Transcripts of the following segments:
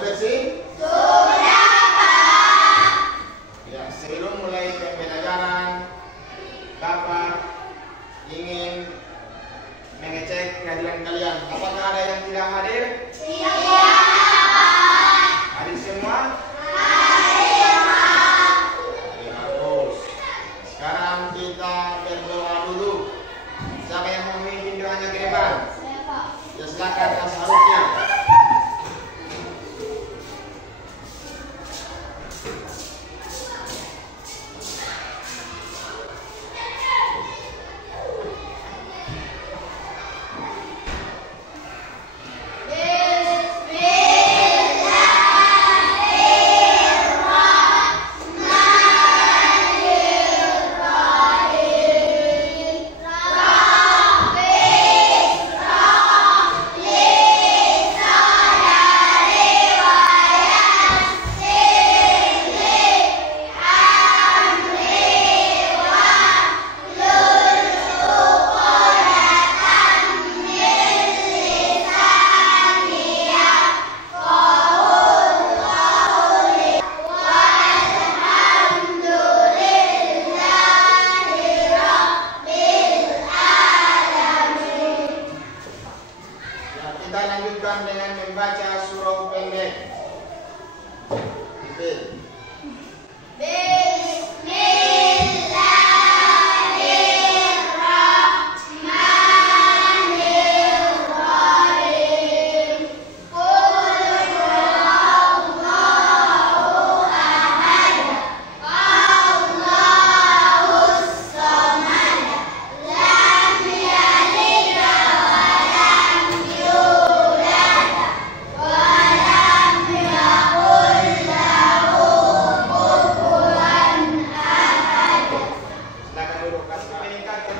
bersih? Sudah, Pak. Ya, sebelum mulai pembelajaran, Bapak ingin mengecek kehadiran kalian. Apakah ada yang tidak hadir? Tidak, Pak. Hadir semua? Hadir, Pak. Ya, bagus. Sekarang kita berdoa dulu. Siapa yang mau memimpin doanya ke depan? Saya, Pak. Ya, silakan tasarufnya. Kita lanjutkan dengan membaca surah pendek.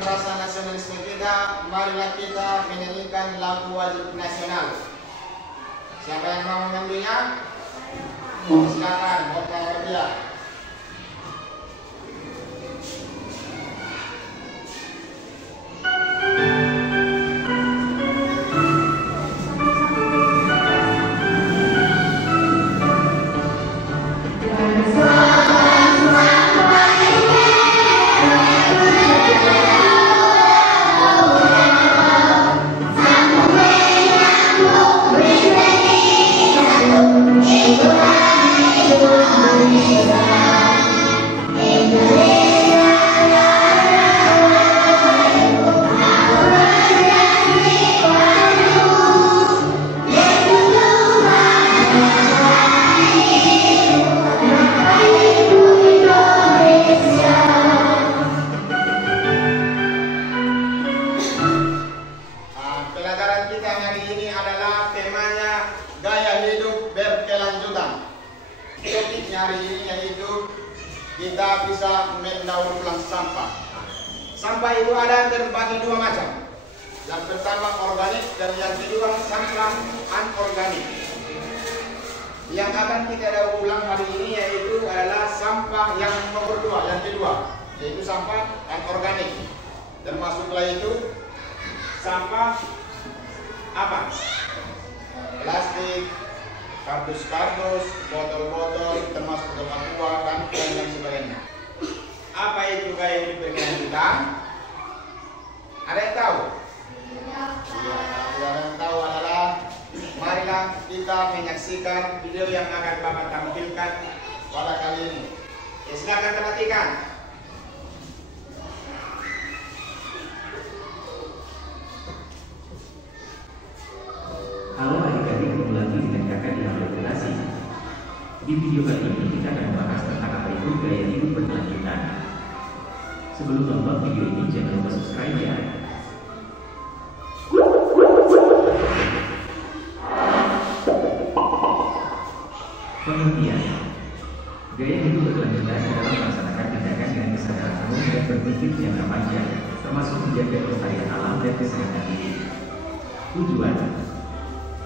Rasa nasionalisme kita, marilah kita menyanyikan lagu wajib nasional. Siapa yang mau mengambilnya? Silakan, Bapak Wardia. Pelajaran kita hari ini adalah temanya gaya hidup berkelanjutan. Topiknya hari ini yaitu kita bisa mendaur ulang sampah. Sampah itu ada terbagi dua macam. Yang pertama organik dan yang kedua sampah anorganik. Yang akan kita daur ulang hari ini yaitu adalah sampah yang nomor dua, yang kedua, yaitu sampah anorganik. Termasuklah itu sampah apa? Plastik, kardus-kardus, botol-botol, termasuk botol aqua dan lain sebagainya. Apa itu gaya hidup berkelanjutan? Ada yang tahu? Yang tahu adalah marilah kita menyaksikan video yang akan Bapak tampilkan pada kali ini. Silakan perhatikan. Halo adik-adik, ketemu lagi dengan kakak di Halo Edukasi. Di video kali ini kita akan membahas tentang apa itu gaya hidup berkelanjutan. Sebelum nonton video ini jangan lupa subscribe ya. Pengertian gaya hidup berkelanjutan adalah melaksanakan tindakan dengan kesadaran penuh dan berpikir jangka panjang, termasuk menjaga kelestarian alam dan kesehatan diri. Tujuan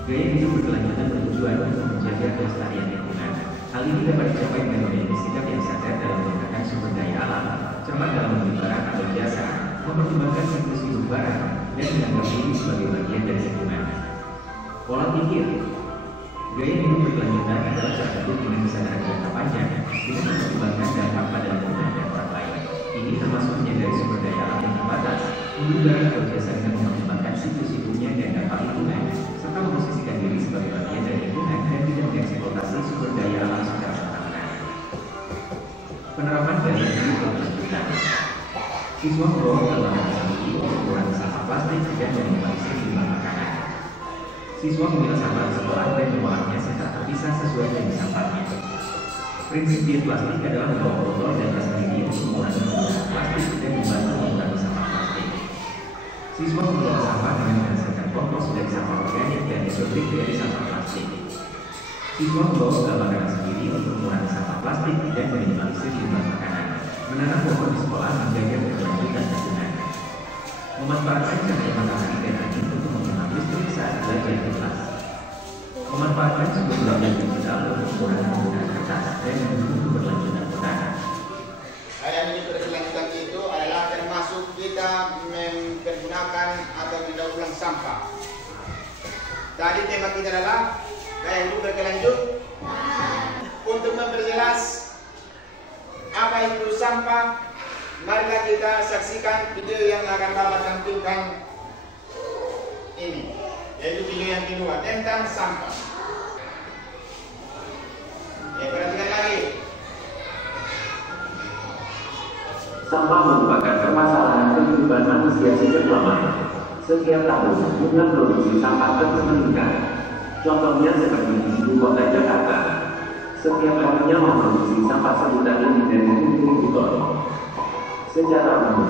gaya hidup berkelanjutan bertujuan untuk menjaga kelestarian lingkungan. Hal ini dapat dicapai dengan memiliki sikap yang sadar dalam menggunakan sumber daya alam, cermat dalam membeli barang atau jasa, mempertimbangkan siklus hidup barang, dan menganggap diri sebagai bagian dari lingkungan. Pola pikir Gaya hidup berkelanjutan adalah salah satu dengan kesadaran jangka panjang dengan mempertimbangkan dampak pada lingkungan dan orang lain. Ini termasuk menyadari sumber daya alam yang terbatas, mengubah berbiasa dengan mengembangkan siklus-siklusnya dan dampak lingkungan, serta memposisikan diri sebagai bagian dari lingkungan dan tidak mengeksploitasi sumber daya alam secara sembarangan. Penerapan gaya hidup berkelanjutan. Siswa membawa pengalaman sendiri untuk mengurangi sampah plastik dan meminimalisir limbah makanan. Siswa memilah sampah di sekolah dan mengolahnya secara terpisah sesuai jenis sampahnya. Prinsip diet plastik adalah membawa botol dan tas sendiri untuk mengurangi penggunaan plastik dan membantu mengurangi sampah plastik. Siswa mengelola sampah dengan menghasilkan kompos dari sampah organik dan hidrolik dari sampah plastik. Siswa membawa bekal makanan sendiri untuk mengurangi sampah plastik dan meminimalisir limbah makanan. Menanam pohon di sekolah menjaga keberlanjutan lingkungan. Memanfaatkan cahaya matahari dan angin untuk menghemat listrik saat belajar di kelas. Memanfaatkan sumber daya digital untuk mengurangi penggunaan kertas dan mendukung keberlanjutan petani. Gaya hidup berkelanjutan itu adalah termasuk kita mempergunakan atau mendaur ulang sampah. Tadi tema kita adalah gaya hidup berkelanjutan. Untuk memperjelas apa itu sampah, marilah kita saksikan video yang akan Bapak tampilkan ini, yaitu video yang kedua tentang sampah. Perhatikan lagi. Sampah merupakan permasalahan kehidupan manusia sejak lama. Setiap tahun, jumlah produksi sampah terus meningkat. Contohnya seperti di ibu kota Jakarta. Setiap harinya memproduksi sampah sekitar lebih dari 1.000 ton. Secara umum,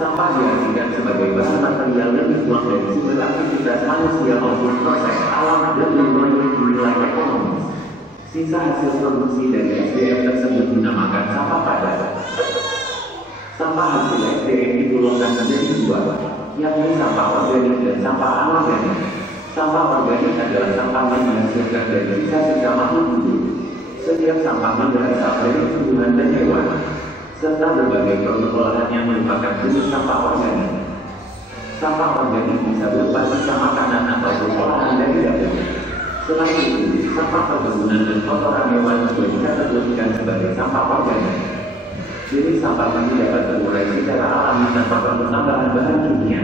sampah diartikan sebagai bahan material yang dibuang dari sumber aktivitas manusia maupun proses alam dan berbagai nilai ekonomis. Sisa hasil produksi dari SDM tersebut dinamakan sampah padat. Sampah hasil SDM digolongkan menjadi dua, yakni sampah organik dan sampah anorganik. Sampah organik adalah sampah yang dihasilkan dari sisa-sisa makhluk hidup. Setiap sampah berasal dari tumbuhan dan hewan, serta berbagai produk olahan yang merupakan jenis sampah organik. Sampah organik bisa berupa sisa makanan atau olahan dari dapur. Selain itu, sampah perkebunan dan kotoran hewan juga dikategorikan sebagai sampah organik. Jadi sampah ini dapat terurai secara alami tanpa perlu tambahan bahan kimia.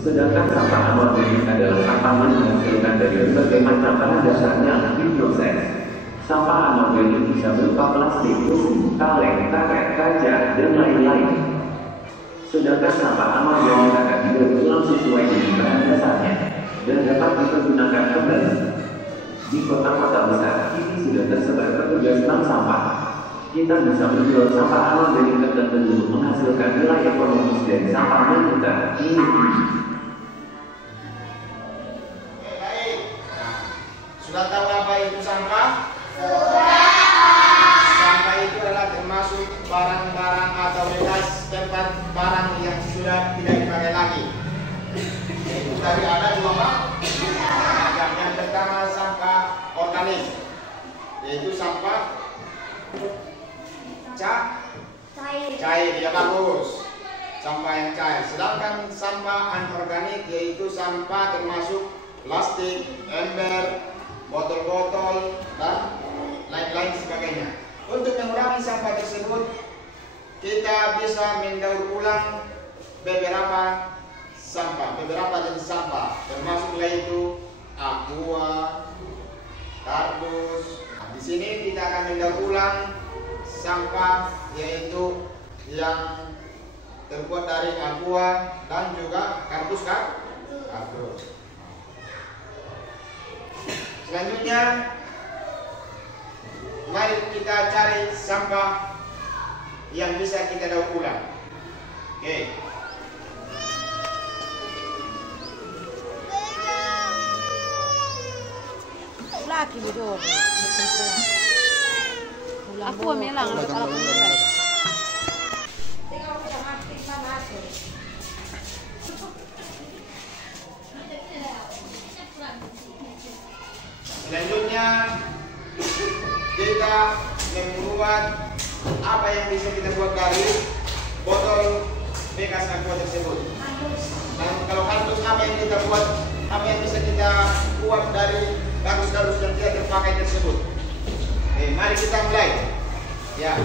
Sedangkan sampah anorganik adalah sampah yang dihasilkan dari berbagai macam bahan dasar yang diproses. Sampah anorganik bisa berupa plastik, besi, kaleng, karet, kaca, dan lain-lain. Sedangkan sampah anorganik akan didaur ulang sesuai dengan bahan dasarnya dan dapat dipergunakan kembali. Di kota-kota besar, kini sudah tersebar petugas bank sampah. Kita bisa menjual sampah anorganik tertentu untuk menghasilkan nilai ekonomis dari sampah yang kita miliki. Baik, sudah tahu apa itu sampah? Sampah itu adalah termasuk barang-barang atau bekas tempat barang yang sudah tidak dipakai lagi. Itu tadi ada dua macam. Yang pertama sampah organik, yaitu sampah cair, ya bagus. Sampah yang cair. Sedangkan sampah anorganik yaitu sampah termasuk plastik, ember, botol-botol, dan lain-lain sebagainya. Untuk mengurangi sampah tersebut, kita bisa mendaur ulang beberapa jenis sampah, termasuk yaitu aqua, kardus. Nah, di sini kita akan mendaur ulang sampah yaitu yang terbuat dari aqua dan juga kardus kan? Kardus. Selanjutnya, mari kita cari sampah yang bisa kita daur ulang. Oke. Laki betul. Aku melang kalau betul. Selanjutnya kita membuat apa yang bisa kita buat dari botol bekas aqua tersebut. Dan kalau kardus apa yang kita buat, apa yang bisa kita buat dari kardus-kardus yang tidak terpakai tersebut. Mari kita mulai. Ya.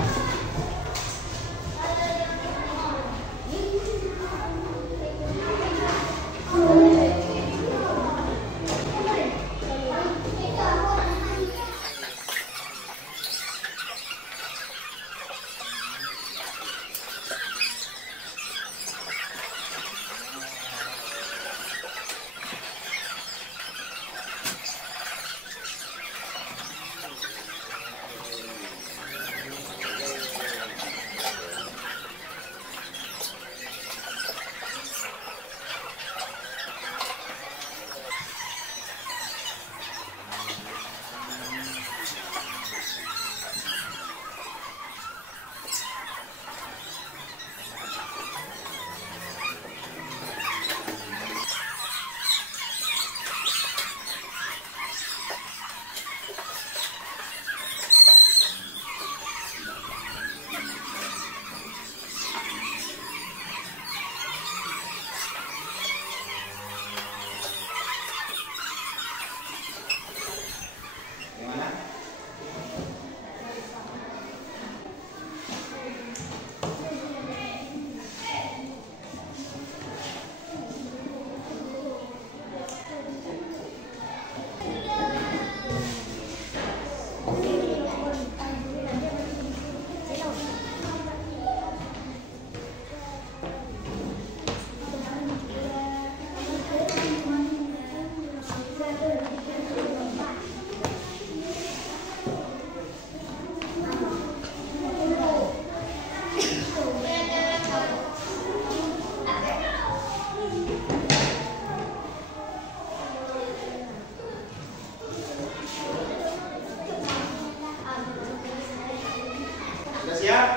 Siap?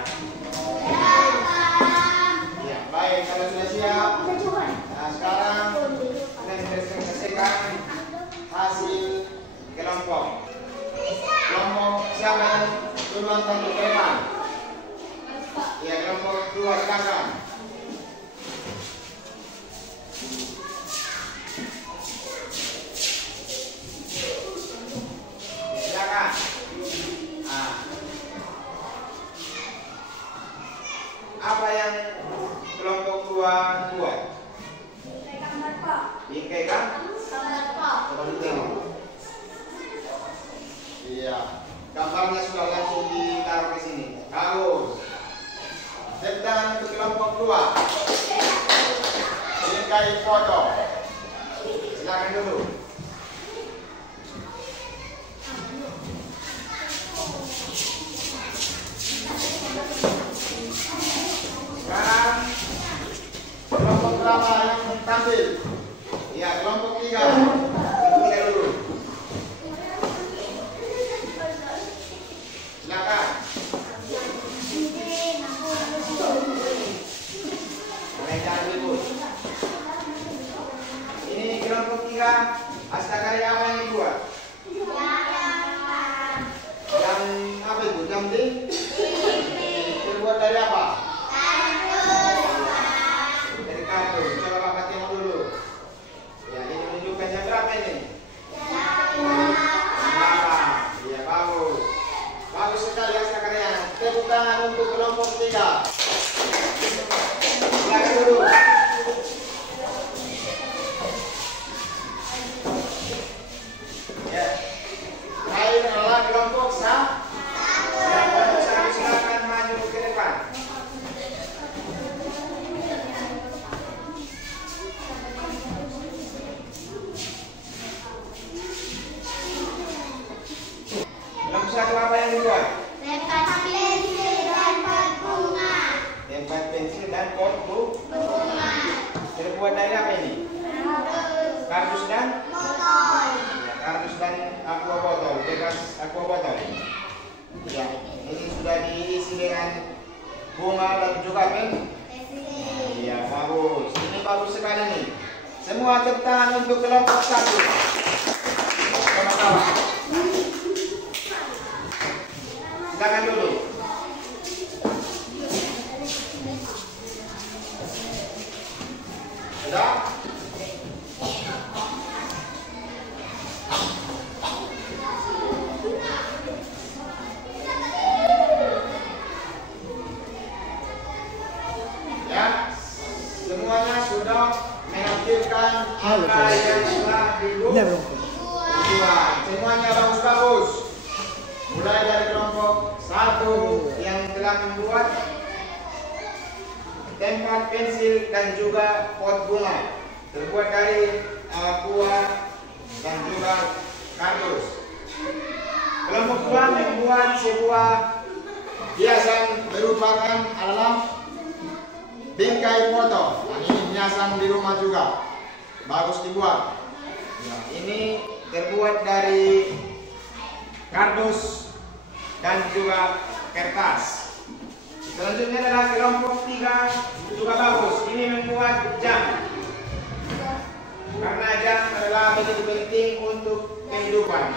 Ya, baik. Kalau sudah siap, nah sekarang kita presentasikan hasil kelompok. Kelompok siapa yang duluan tampil ke depan? Ya, kelompok dua silakan. Silakan. Nah. Apa yang kelompok dua buat? Bingkai kan? Coba ditengok. Iya, gambarnya sudah langsung ditaruh di sini. Bagus. Tepuk tangan untuk kelompok dua. Bingkai foto. Silakan dulu. Sekarang kelompok berapa yang tampil? Ya, kelompok 3. Mulai dulu. Silakan. Jangan ribut. Ini kelompok 3. Astakarya apa yang dibuat? Yang apa itu? Jamding? Terbuat dari apa? Dari kartu. Coba Bapak tengok dulu. Ya, ini menunjukkannya berapa ini? 8. Iya, bagus. Bagus sekali Astakarya. Tepuk tangan untuk kelompok 3. Silakan dulu. Ya. Terakhir adalah kelompok 1. Kelompok 1 silakan maju ke depan. Kelompok 1 apa yang dibuat? Tempat pensil dan pot bunga. Tempat pensil dan pot bunga. Terbuat dari apa ini? Kardus dan Botol. ya, kardus dan aqua botol, bekas aqua botol. Ya, ini sudah diisi dengan bunga dan juga pensil. Iya, bagus. Ini bagus sekali nih. Semua tepuk tangan untuk kelompok 1. Sama-sama. Silakan dulu. Sudah? adalah membuat tempat pensil dan juga pot bunga terbuat dari aqua dan juga kardus. Kelompok 2 membuat sebuah hiasan berupakan adalah bingkai foto. Nah, ini hiasan di rumah juga, bagus dibuat. Nah, ini terbuat dari kardus dan juga kertas. Selanjutnya adalah kelompok 3 juga bagus. Ini membuat jam, karena jam adalah begitu penting untuk kehidupan.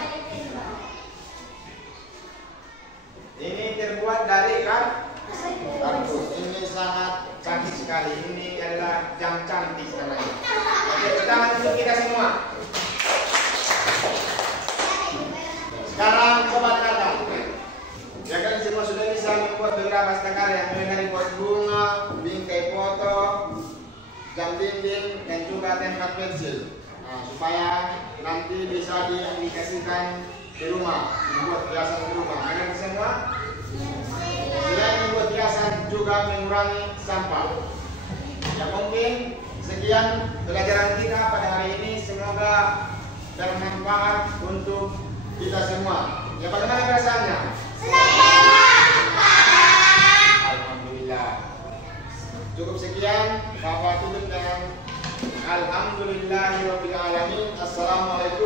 Ini terbuat dari kardus. Ini sangat cantik sekali. Ini adalah jam cantik namanya. Oke, kita lanjut kita semua. Sekarang coba dengarkan. Ya kan semua sudah bisa membuat beberapa karya, mulai dari pot bunga, bingkai foto, jam dinding, dan juga tempat pensil. Nah, supaya nanti bisa diaplikasikan di rumah, membuat hiasan di rumah. Agar semua selain membuat hiasan juga mengurangi sampah. Ya mungkin sekian pelajaran kita pada hari ini, semoga bermanfaat untuk kita semua. Ya bagaimana perasaannya? Alhamdulillah. Cukup sekian. Bapak tutup dengan Alhamdulillahirabbil alamin. Assalamualaikum.